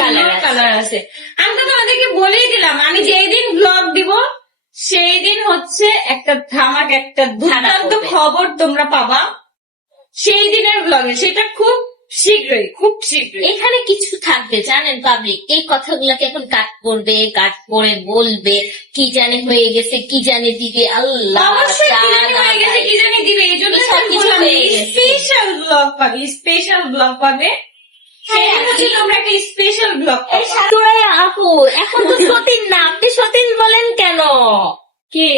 সুন্দর কালার আছে। আমি তো তোমাদেরকে বলেই দিলাম, আমি যেই দিন ব্লগ দিব সেই দিন হচ্ছে একটা ধামাক, একটা দুর্দান্ত খবর তোমরা পাবা সেই দিনের ব্লগে। সেটা খুব শীঘ্রই, খুব শীঘ্রই। এখানে কিছু থাকবে জানেন পাবলিক, এই কথাগুলোকে এখন কাট করবে, কাট করে বলবে কি জানি হয়ে গেছে, কি জানি দিবে আল্লাহ। অবশ্যই কি জানি হয়ে গেছে, কি জানি দিবে, এই জন্য স্পেশাল ব্লগ পাবে, স্পেশাল ব্লগ পাবে। তোমরা একটা স্পেশাল ব্লগ আপু এখন তো সতীন না, আপনি সতীন বলেন কেন? কে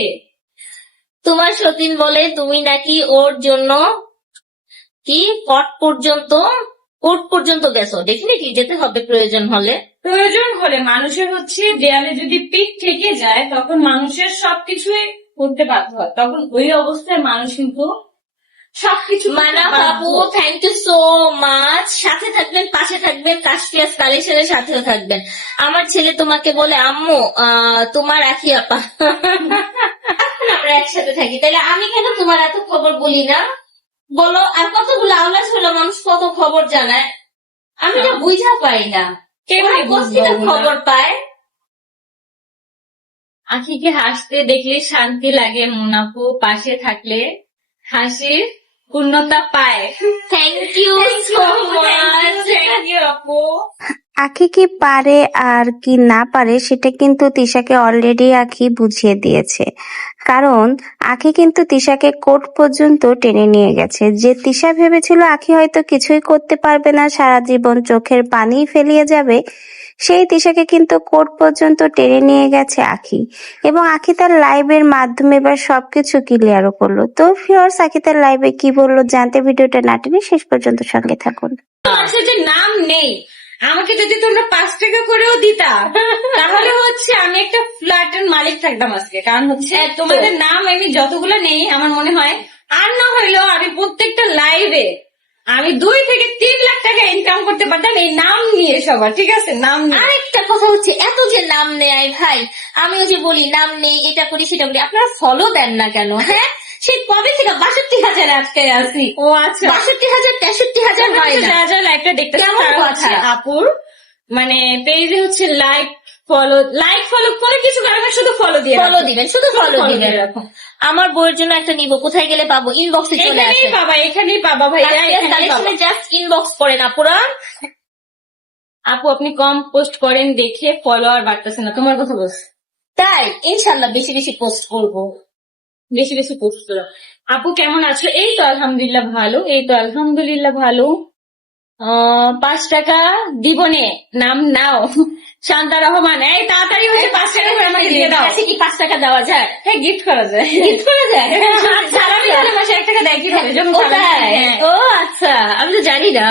তোমার সতীন বলে তুমি নাকি ওর জন্য কি কোর্ট পর্যন্ত গেছো, ডেফিনেটলি যেতে হবে প্রয়োজন হলে। প্রয়োজন হলে মানুষের হচ্ছে দেয়ালে যদি পিঠ থেকে যায় তখন মানুষের সবকিছুই করতে বাধ্য হয়, তখন ওই অবস্থায় মানুষ কিন্তু সবকিছু মানা আপু থ্যাংক ইউ সো মাচ। সাথে থাকবেন, পাশে থাকবেন, কাশপিয়াস কালেকশনের সাথেও থাকবেন। আমার ছেলে তোমাকে বলে আম্মু তোমার আখি আপা আমরা একসাথে থাকি, তাহলে আমি কেন তোমার এত খবর বলি না বলো? আর কতগুলো আওলা ছোলা মানুষ কত খবর জানায়, আমি না বুঝা পাই না খবর পায়। আখিকে হাসতে দেখলে শান্তি লাগে মুনাপু, পাশে থাকলে হাসির পূর্ণতা পায়। Thank you so much. Thank you আপু। আখি কি পারে আর কি না পারে সেটা কিন্তু তিশাকে অলরেডি আখি বুঝিয়ে দিয়েছে। কারণ আখি কিন্তু তিশাকে কোর্ট পর্যন্ত টেনে নিয়ে গেছে। যে তিশা ভেবেছিল আখি হয়তো কিছুই করতে পারবে না, সারা জীবন চোখের পানি ফেলিয়ে যাবে, সেই তিশাকে কিন্তু কোর্ট পর্যন্ত টেনে নিয়ে গেছে আখি। এবং আখি তার লাইভের মাধ্যমে এবার সবকিছু ক্লিয়ারও করলো। তো ভিউয়ার্স, আখি তার লাইভে কি বললো জানতে ভিডিওটা না টেনে শেষ পর্যন্ত সঙ্গে থাকুন। যে নাম নেই, আমাকে যদি তোমরা 5 টাকা করেও দিতা তাহলে হচ্ছে আমি একটা ফ্ল্যাটের মালিক থাকতাম আজকে। কারণ হচ্ছে তোমাদের নাম আমি যতগুলো নেই আমার মনে হয় আর না হইলেও আমি প্রত্যেকটা লাইভে আমি 2 থেকে 3 লাখ টাকা ইনকাম করতে পারতাম এই নাম নিয়ে সবার। ঠিক আছে, নাম নিয়ে। আরেকটা কথা হচ্ছে এত যে নাম নেয় ভাই, আমিও যে বলি নাম নেই, এটা করি সেটা করি, আপনারা ফলো দেন না কেন? হ্যাঁ, সেই কবে থেকে 62,000 আজকে আছি। ও আচ্ছা, 62,000 63,000 হয় না। যারা যারা লাইভটা দেখতে কেমন কথা? আপুর মানে পেজে হচ্ছে লাইক ফলো করে কিছু কারণে শুধু ফলো দিবেন, শুধু ফলো দিবেন। আমার বইয়ের জন্য একটা নিব, কোথায় গেলে পাবো? ইনবক্সে চলে আসে। এখানেই পাবা ভাইয়া, কালেকশনে জাস্ট ইনবক্স করেন আপুরা। আপু আপনি কম পোস্ট করেন দেখে ফলোয়ার বাড়তেছে না, তোমার কথা বলছি। তাই ইনশাল্লাহ বেশি বেশি পোস্ট করবো, বেশি বেশি পোস্ট করো। আপু কেমন আছো? এই তো আলহামদুলিল্লাহ ভালো। 5 টাকা দিবনে, নাম নাও শান্তা রহমান। এই তাড়াতাড়ি হচ্ছে 5 টাকা করে আমাকে দিয়ে দাও। কি 5 টাকা দেওয়া যায়? হ্যাঁ, গিফট করা যায়। সারা মাসে 1 টাকা দেয় কিভাবে? ও আচ্ছা, আমি তো জানি না।